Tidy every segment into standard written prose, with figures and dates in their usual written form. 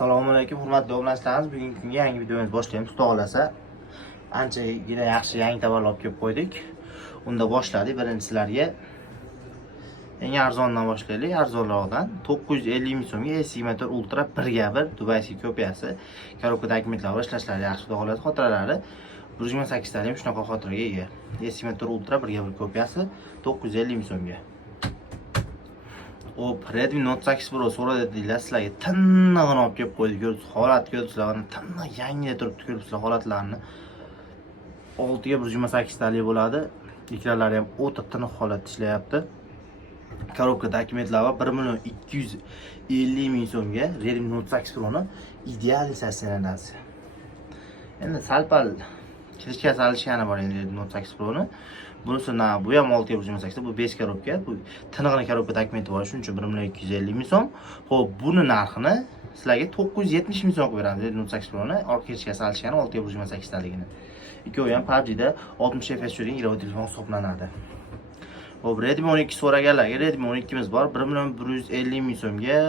Assalomu alaykum hurmatli obunachilarimiz. Bugungi kunga yangi videomizni boshlaymiz. Xudo xolasa anchagina yaxshi yangi tovarlar olib kelib qo'ydik. Unda boshladik. Birinchilarga eng arzondan boshlaylik. Arzonlardan 950 ming so'mga S24 Ultra 1/1 Dubayskiy kopiyasi. Korobkadagi metlar va ishlashlari yaxshi. Xudo xolasa xotiralari 128 talik shunaqa xotiraga ega. S24 Ultra 1/1 kopiyasi 950 ming so'mga. Redmi Note 8 Pro so'radinglar, sizlarga tinig'ini olib kelib qo'ydik. Holat ko'rsizlar, tiniq yangida turibdi, ko'ribsizlar holatlarni. 6 ga 128 talik bo'ladi. Ekranlari ham o'ta tiniq holatda ishlayapti. Korobkadagi metlar va 1.250 ming so'mga Redmi Note 8 Pro ni ideal sassinasi. Endi salpal kirishga salishgani bor endi Redmi Note 8 Pro ni. Bunisi bu ham 6 ga 128, bu 5 korobka. Bu tinig'ini korobka dokumenti bor, shuning uchun 1.250 ming so'm. Xo'p, buni narxini sizlarga 970 ming so'mga beramiz. Redmi Note 8 Pro ni orqa kirishga salishgani 6 ga 128 taligini. Ikkovi ham PUBG da 60 FPS turing ilova telefon hisoblanadi. Xo'p, Redmi 12 so'raganlarga Redmi 12 miz bor, 1.150 ming so'mga.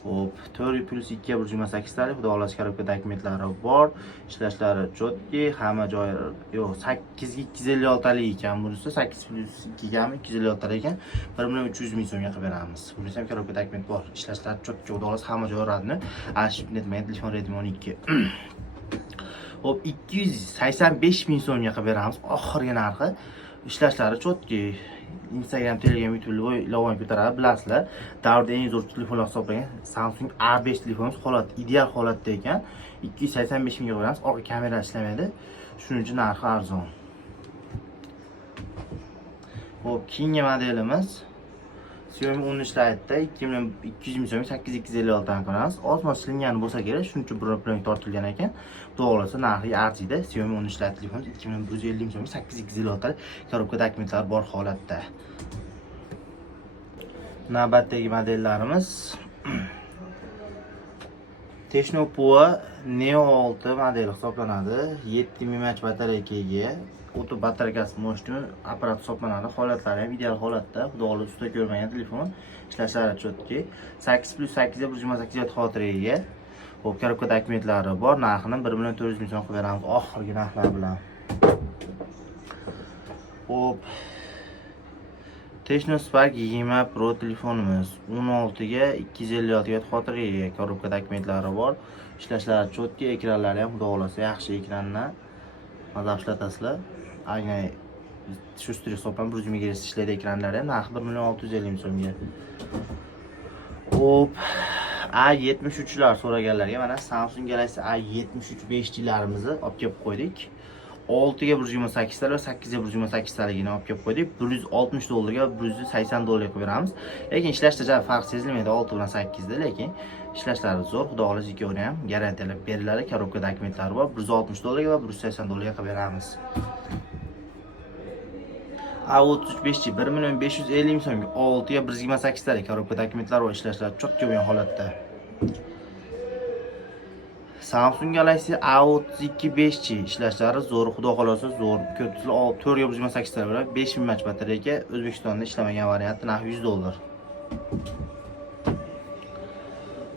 Hop, 4 plus 2 ga 128 talik, xudo xolasa korobka dokumentlari bor. Ishlashlari chotki, hamma joyi yo'q, 8 ga 256 talik ekan bunisi, 8 plus 2 ga 256 talik ekan. 1.300 ming so'mga qilib beramiz. Bunisi ham korobka dokument bor. Ishlashlari chotki, xudo xolasa hamma joyi radni. Ashib netmagan telefon Redmi 12. Hop, 285 ming so'mga qilib beramiz. Oxirgi narxi. Ishlashlari chotki. Instagram, Telegram, YouTube ilovani ko'taradi, bilasizlar. Davrda eng zo'r telefonlar hisoblangan Samsung A5 telefonimiz ideal holatda ekan. 285 mingga qo'yamiz. Orqa kamera ishlamaydi. Shuning uchun narxi arzon. Xo'p, keyingi modelimiz Xiaomi 13 Lite'da 2200 ming so'mga 8256 dan ko'ramiz. Ozroq silingani bo'lsa kerak, shuning uchun biroq tortilgan ekan. Xudo xolasa narxi arziydi. Xiaomi 13 Lite telefonimiz 2150 ming so'mga 8256 dan korobka dokumentlari bor holatda. Navbatdagi modellarimiz Technopoa Neo 6 modeli hisoblanadi. 7000 mAh batareyga ega. O'ta batareykasi mощный apparat hisoblanadi. Holatlari ham ideal holatda. Xudo xolasa usta ko'rmagan telefon. Ishlashlari chotki. 8 plus 8 ga 128 xotiraga ega. Xo'p, korobka dokumentlari bor. Narxini 1.400 ming so'm qilib beramiz oxirgi narxlar bilan. Xo'p. Techno Spark 20 Pro telefonimiz 16 ga 256 ga xotiraga ega. Korobka dokumentlari bor. Ishlashlari chotki, ekranlari ham xudo xolasa yaxshi ekrandan mazza ishlatasizlar. Aynan shu stil hisoblanib 100 MHz ishlaydi ekranlari. Narxi 1.650 ming so'mga. Hop, A73 lar so'raganlarga mana Samsung Galaxy A73 5G'larimizni olib kelib qo'ydik. 6 ga 128 talik va 8 ga 128 taligini olib kelib qo'ydik. 160 dollarga 180 dollarga qo'yib beramiz. Lekin ishlashda farq sezilmaydi 6 bilan 8 da, lekin ishlashlari zo'r. Xudo xolasa ikkovini ham garantiyalab beriladi. Korobka dokumentlari bor. 160 dollarga va 180 dollarga qilib beramiz. A35 1.550 ming so'mga 6 ga 128 talik korobka dokumentlari va ishlashlari chotki bo'lgan holatda. Samsung Galaxy A32 5G ishlashlari zo'r, xudo xolasa zo'r. Ko'rsizlar 4 ga 128 talik bilan 5000 mAh batareyga O'zbekistonda ishlamagan varianti narxi 100 dollar.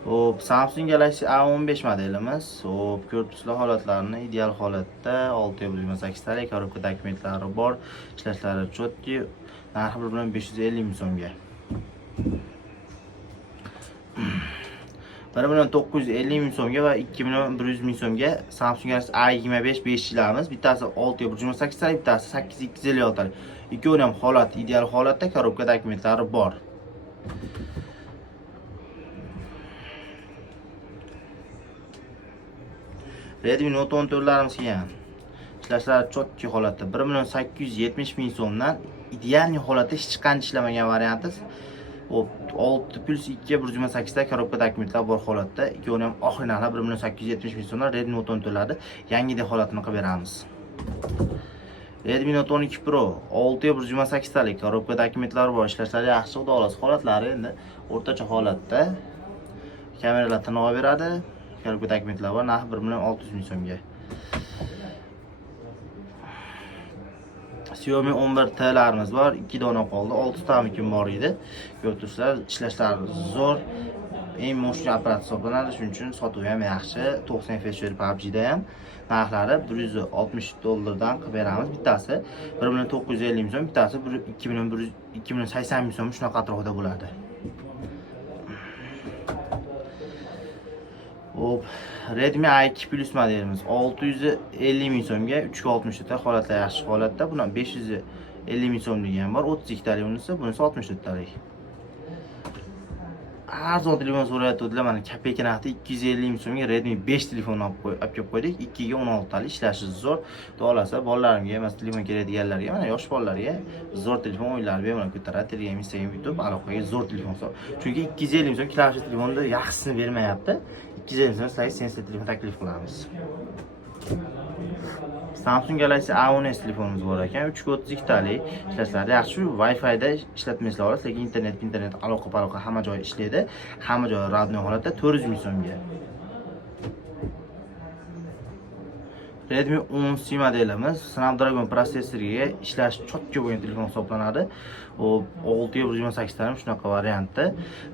Hop, Samsung Galaxy A15 modelimiz. Hop, ko'rsizlar holatlarini ideal holatda 6 ga 128 talik korobka dokumentlari bor. Ishlashlari chotki. Narxi 1.550 ming so'mga. 1.950 ming so'mga va 2.100 ming so'mga Samsung Galaxy A25 5G'larimiz. Bittasi 6 ga 128 talik, bittasi 8 ga 256 talik. Ikkovi ham ideal holatda korobka dokumentlari bor. Redmi Note 14'larimiz ham ishlashlari chotki holatda 1.870 ming so'mdan ideal holatda hech qanday ishlamagan varianti. 6 plus 2 ga 128 ta korobka dokumentlar bor holatda. Ikkovini ham oxirgi narxlar 1.870 ming so'mdan Redmi Note 14'larni yangidek holatini qilib beramiz. Redmi Note 12 Pro 6 ga 128 talik korobka dokumentlari bor. Ishlashlari yaxshi, xudo xolasa holatlari endi o'rtacha holatda. Kameralar tiniq beradi. Korobka dokumentlar bor. Narxi 1.600 ming so'mga. Xiaomi 11T'larimiz bor. 2 dona qoldi. 6 tamikin bor edi. Ko'rib turibsizlar, ishlashlari zo'r. eng mo'shli apparat hisoblanadi. Shuning uchun sotuvi ham yaxshi. 90 FPS PUBG da ham narxlari $160 qilib beramiz. Bittasi 1.950 so'm, bittasi 2.80 so'm shunaqa atrofida bo'ladi. Hop, Redmi A2 Plus modelimiz 650 ming so'mga 360 ta holatda yaxshi holatda. Buni 550 ming so'mligi ham bor. 32 talik bunisi 64 talik. Arzon telefon so'rayotganlar, mana kapeka narxda 250 ming so'mga Redmi 5 telefonni olib kelib qo'ydik. 2 ga 16 talik, ishlashi zo'r. Xohlasa bolalarimga, emas telefon kerakdiganlarga, mana yosh bolalarga zo'r telefon o'yinlari bemalol ko'taradi. Telegram, Instagram, YouTube aloqaga zo'r telefon hisob. Chunki 250 ming so'm klavish telefonda yaxshisini bermayapti. 250 ming so'm sizlarga sensitiv telefon taklif qilamiz. Samsung Galaxy A10s telefonimiz bor ekan, 3 ga 32 talik. Ishlashlari yaxshi, Wi-Fi da ishlatmaysizlar olasiz, lekin internet aloqa hamma joy ishlaydi. Hamma joy radniy holatda 400 ming so'mga. Redmi 10C modelimiz Snapdragon protsessoriga ishlash chotga bo'lgan telefon hisoblanadi. U 628 talik shunaqa variantda.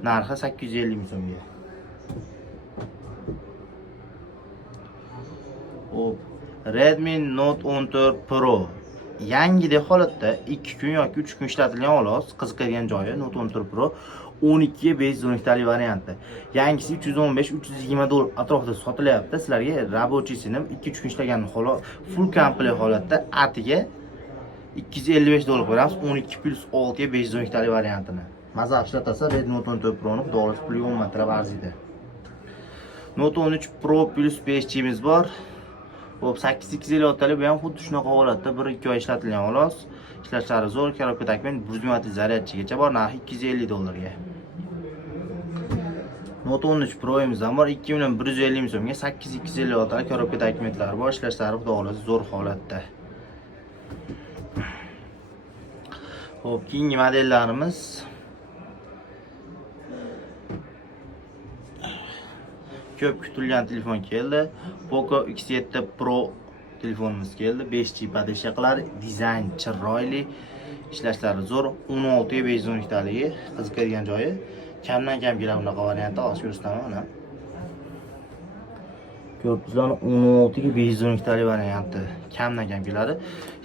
Narxi 850 ming so'mga. Redmi Note 14 Pro yangidek holatda 2 kun yoki 3 kun ishlatilgan xolos. Qiziqadigan joyi Note 14 Pro 12 ga 512 talik varianti. Yangisi $315-320 atrofida sotilyapti. Sizlarga rabochiysini 2-3 kun ishlagan xolos full komplet holatda atiga $255 qo'yamiz. 12 plus 6 ga 512 talik variantini. Maza ishlatasa Redmi Note 14 Pro ni xudolar puli 10 matlab arziydi. Note 13 Pro plus 5G'miz bor. Hop, 8256 talik bu ham xuddi shunaqa holatda 1-2 oy ishlatilgan xolos. Ishlashlari zo'r, korobka takmen 100 watt zaryadchigacha bor, narxi $250 ga. Note 13 Pro'miz ham bor, 2.150 ming so'mga 8256 talik korobka takmentlari bor, ishlashlari xudolar zo'r holatda. Hop, keyingi modellarimiz ko'p kutilgan telefon keldi. Poco X7 Pro telefonimiz keldi. 5G padesha qiladi. Dizayn chiroyli, ishlashlari zo'r. 16 ga 512 taligi. Qiziqadigan joyi kamdan kam keladi bunaqa variantda. Hozir ko'rsataman mana. Ko'ribsizlarmi? 16 ga 512 talik varianti. Kamdan kam keladi.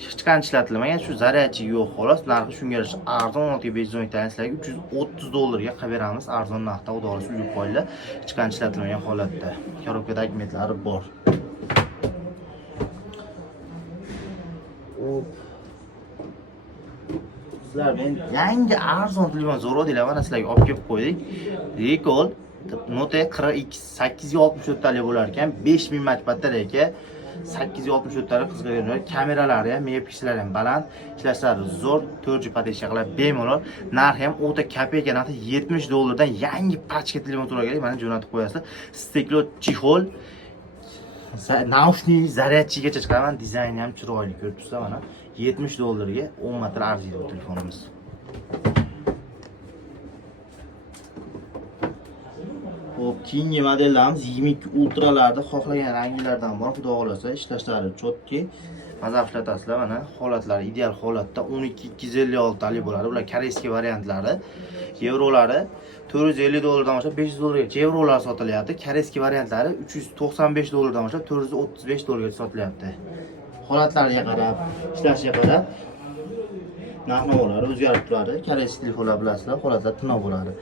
Hech qanday ishlatilmagan, shu zaryadchi yo'q xolos. Narxi shunga yarasha arzon 16 ga 512 talik $330 ga qilib beramiz. Arzon narxda xudolar uyib qo'yinglar. Hech qanday ishlatilmagan holatda. Korobka dokumentlari bor. Sizlar men yangi arzon telefon zo'r deylar, mana sizlarga olib kelib qo'ydik. Recall Note 40X 864 talik bo'lar ekan, 5000 mAh batareyaga 864 talik qiziqadigan kameralari ham, megapiksellar ham baland, ishlashlari zo'r, 4G padesha qilib bemalol. Narxi ham o'ta kapeka narxi $70 dan yangi pachka telefon so'raganlar mana jo'natib qo'yasizlar. Steklo chexol, naushnik zaryadchigacha chiqaraman, dizayni ham chiroyli ko'ribsizlar mana. $70 ga 10 metr arziydi bu telefonimiz. Hop, keyingi modellarimiz 22 ultralarda xohlagan ranglardan bor. Xudo xolasa ishlashlari chotki. Maza ishlatasizlar mana. Holatlari ideal holatda 12-256 talik bo'ladi. Bular koreyskiy variantlari. Yevrolari $450 dan boshlab $500 gacha yevrolar sotilyapti. Koreyskiy variantlari $395 dan boshlab $435 gacha sotilyapti. Holatlariga qarab, ishlashiga qarab narx-navolar o'zgarib turadi. Koreyskiy telefonlar bilasizlar, holatlar tiniq bo'ladi.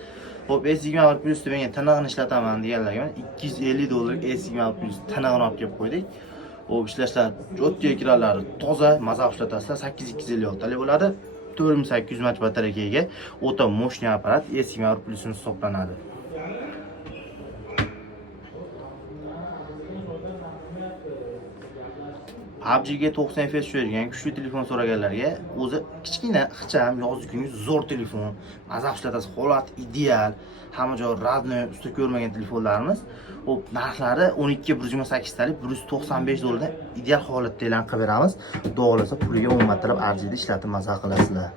Hop, S20 Plus degan tinig'ini ishlataman deganlarga $250 S20 Plus tinig'ini olib kelib qo'ydik. Hop, ishlashlar jotli ekranlari toza, maza ishlatasizlar, 8256 talik bo'ladi. 4800 mAh batareyaga ega, o'ta mo'shli apparat S20 Plus hisoblanadi. PUBG ga 90 FPS bergan kuchli telefon so'raganlarga o'zi kichkina, ixcham, yoz kungi zo'r telefon, maza ishlatasiz, holat ideal, hamma joy radniy, usta ko'rmagan telefonlarimiz. Hop, narxlari 12 ga 128 talik $195 dan ideal holatda e'lon qilib beramiz. Xudo xolasa puliga 10 matlab arziydi, ishlatib maza qilasizlar.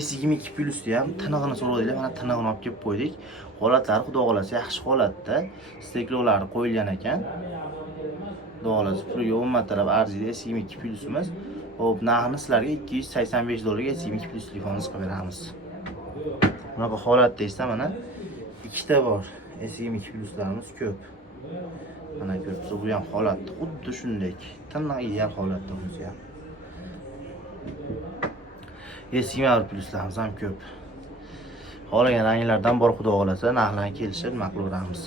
S22 Plus ham tinig'ini so'radinglar, mana tinig'ini olib kelib qo'ydik. Holatlari xudo xolasa yaxshi holatda, steklolari qo'yilgan ekan. Dollars puliga 10 matlab arziydi S22 Plusimiz. Hop, narxini sizlarga $285 ga S22 Plus telefoningizni qilib beramiz. Bunaqa holatda esa mana ikkita bor. S22 pluslarimiz ko'p. Mana ko'ribsiz, bu ham holatda xuddi shunday. Tiniq ideal holatda o'zi ham. S21 pluslarimiz ham ko'p. Xohlagan ranglardan bor, xudo xolasa, narxlarni kelishib maqluramiz.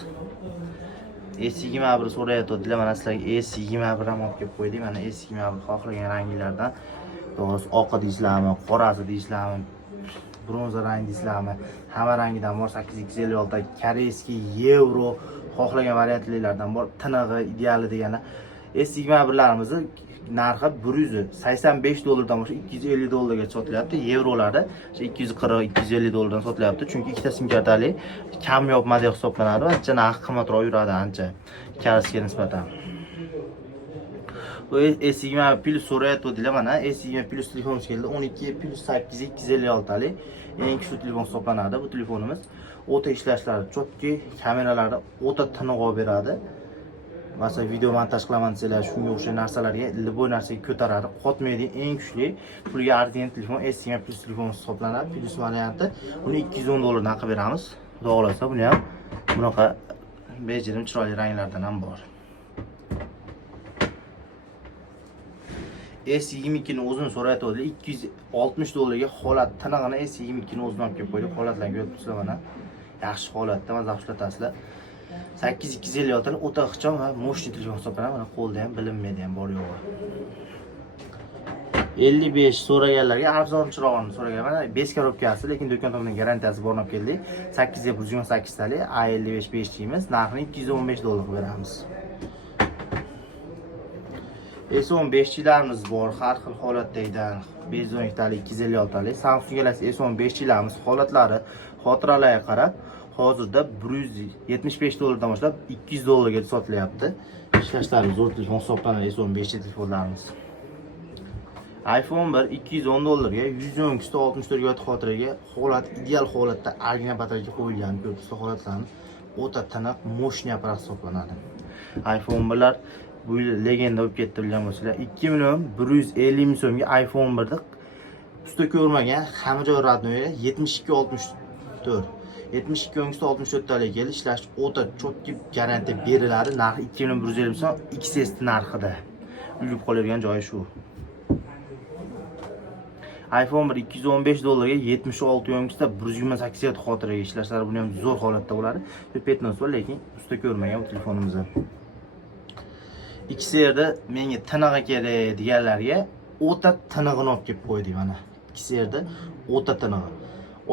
S21 so'rayotganlar, mana sizlarga S21 ham olib kelib qo'ydik. Mana S21 xohlagan ranglardan, to'g'risi oqi deysizlarmi, qorasi deysizlarmi, bronza rang deysizlarmi, hamma rangidan bor. 8256 koreyskiy, yevro xohlagan variantlardan bor. Tinig'i, ideali degani S21larimizni narxi $185 boshqa $250 sotilyapti. Yevrolarda $240-250 sotilyapti. Chunki ikkita sim kartali kamyob model hisoblanadi va ancha narxi qimmatroq yuradi ancha karasiga nisbatan. Bu S21 Plus so'rayotganlar, mana S21 Plus telefonimiz keldi. 12+8 256 eng kuchli telefon hisoblanadi bu telefonimiz. O'ta ishlashlari chotki, kameralarda o'ta tiniq olib beradi. Masalan, video montaj qilaman desanglar, shunga o'xshagan narsalarga, liboy narsaga ko'taradi, qotmaydi, eng kuchli pulga arziydigan telefon S21 Plus telefon hisoblanadi. Plus varianti. Buni $210 dan qilib beramiz. Xudo xolasa, buni ham bunaqa bejirim chiroyli ranglardan ham bor. S22 ni o'zini so'rayotganlar, $260 ga holat tinig'ini S22 ni o'zidan olib kelib qo'ydik. Holatlarni ko'rib turibsizlar mana. Yaxshi holatda, maza ishlatasizlar. 8256 o'ta ixcham va moshni telefon hisoblanadi. Mana qo'lda ham bilinmaydi ham bor yo'g'i. 55 so'raganlarga arzon chirog'ini so'ragan. Mana 5 korobkasi, lekin do'kon tomonidan garantiyasi borni olib keldik. 828 talik A55 5 deymiz. Narxini $215 qilib beramiz. S15'larimiz bor, har xil holatdagidan 512 talik 256 talik. Samsung Galaxy S15'larimiz holatlari, xotiralarga qarab hozirda $175 dan boshlab $200 ga sotilyapti. Ishlashlari zo'r telefon hisoblanadi S15 telefonlarimiz. iPhone 1 $210 ga 110 ta 64 GB xotiraga holat ideal holatda original batareya qo'yilgan ko'pchilik holatlarni o'ta tiniq moshni apparat hisoblanadi. iPhone 1lar bu yil legenda bo'lib ketdi bilgan bo'lsanglar, 2.150 ming so'mga iPhone 1 usta ko'rmagan hamma joy radnoyi 7264 64 talik keldi. Ishlash o'ta chotki garantiya beriladi. Narxi 2150 ming so'm, XS narxida. Uyib qoladigan joyi shu. iPhone 1 $215 ga 76 yo'ngista 128 GB xotiraga ishlashlari buni ham zo'r holatda bo'ladi. Petnos bor, lekin usta ko'rmagan bu telefonimizni. XR'da menga tinig'i kerak deganlarga o'ta tinig'ini olib kelib qo'ydik mana. XR'da o'ta tinig'i.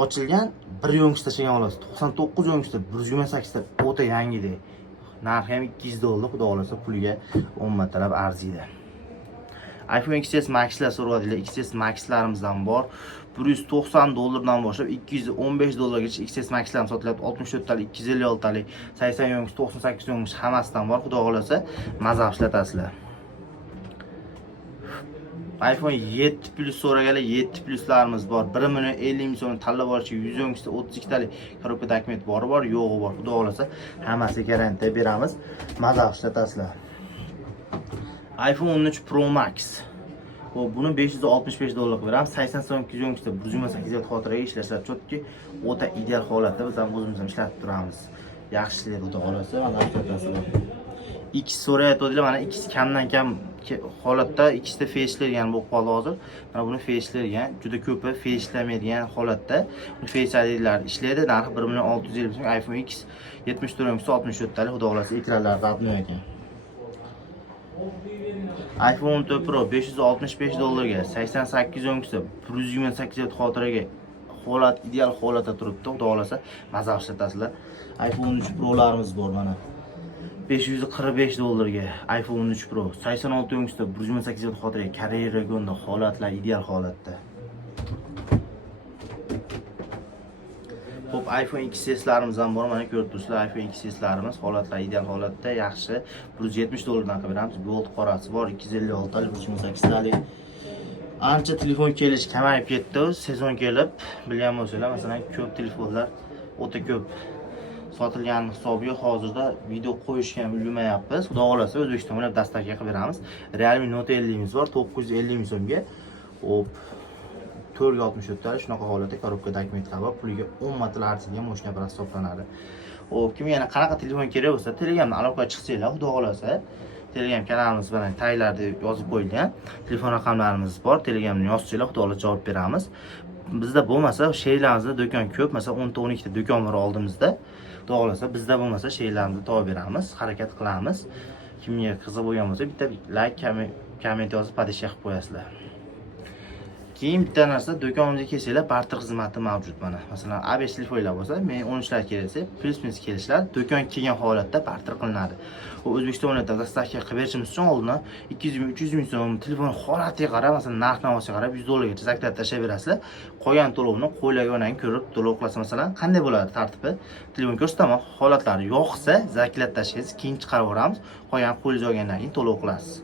Ochilgan 1 yo'ngista tashlagan olasiz. 99 yo'ngista 128 ta o'ta yangidek. Narxi ham $200, xudo xolasa puliga 10 martalab arziydi. iPhone XS Max'lar so'radilar. XS Max'larimizdan bor. $190 dan boshlab $215 gacha XS Max'lar sotilyapti. 64 talik, 256 talik, 80 yo'ngisi, 98 yo'ngisi hammasidan bor. Xudo xolasa maza ishlatasizlar. iPhone 7 Plus so'raganlar, 7 Pluslarimiz bor. 1.50 ming so'm tanlab olishi, 100 yo'ngisida 32 talik korobka dokument bor, yo'g'i bor. Xudo xolasa hammasiga garantiya beramiz. Maza ishlatasizlar. iPhone 13 Pro Max. Buni $565 qilib beramiz. 88 yo'ngisida 128 GB xotiraga ishlashlar chotki o'ta ideal holatda biz ham o'zimiz ham ishlatib turamiz. Yaxshi ishlaydi xudo xolasa, mana ishlatasizlar. X so'rayotganlar, mana X kamdan kam holatda ikkita face'langan bo'lib qoldi hozir. Mana buni face'langan, juda ko'pi face'lamaydigan holatda. Bu face ID'lar ishlaydi. Narxi 1.650 ming. iPhone X 74 yo'ngisi 64 talik, xudo xolasa ekranlar radno ekan. iPhone 14 Pro $565 ga 88 yo'ngisi 128 GB xotiraga holat ideal holatda turibdi. Xudo xolasa maza ishlatasizlar. iPhone 13 Pro'larimiz bor mana. $545 ga iPhone 13 Pro 86 yo'ngisida 128 GB xotiraga Carrera gonda holatlar ideal holatda. Xo'p, iPhone XS'larimiz ham bor. Mana ko'rib turibsizlar, iPhone XS'larimiz holatlar ideal holatda, yaxshi. $170 dan qilib beramiz. Gold qorasi bor, 256 talik, 128 talik. Ancha telefon kelish kamayib ketdi. Sezon kelib, bilgan bo'lsanglar, masalan, ko'p telefonlar o'ta ko'p sotilgan hisobiga hozirda video qo'yishga ham ulgurmayapmiz. Xudo xolasa O'zbekiston bo'ylab dastavka qilib beramiz. Realme Note 50 miz bor, 950 ming so'mga. Hop. 464 shunaqa holatda korobka dokumentlar bor. Puliga 10 marta artilgan mashina bilan hisoblanadi. Xo'p, kim yana qanaqa telefon kerak bo'lsa, Telegramdan aloqaga chiqsanglar, xudo xolasa, Telegram kanalimiz bilan taglarda yozib qo'yilgan telefon raqamlarimiz bor. Telegramdan yozsanglar, xudo xolasa javob beramiz. Bizda bo'lmasa, sheylarimizda do'kon ko'p, masalan 10 ta 12 ta do'kon bor oldimizda. Xudo xolasa, bizda bo'lmasa, sheylarimizni topib beramiz, harakat qilamiz. Kimga qiziq bo'lgan bo'lsa, bitta like, komment yozib podishga qilib qo'yasizlar. Keyin bitta narsa, do'konimizga kelsanglar, barter xizmati mavjud mana. Masalan, A5 telefonlar bo'lsa, men 13lar kelsa, plus-minus kelishlar, do'kon kelgan holatda barter qilinadi. U O'zbekiston davlat dastavka qilib berishimiz uchun oldin 200 ming, 300 ming so'm telefon holatiga qarab, masalan, narx-navosiga qarab $100 gacha zakat tashlab berasizlar. Qolgan to'lovni qo'ylagan ko'rib to'lov qilasiz. Masalan, qanday bo'ladi tartibi? Telefon ko'rsataman, holatlari yo'qsa, zakat tashlaysiz, keyin chiqarib yuboramiz. Qolgan qo'lingiz olgandan keyin to'lov qilasiz.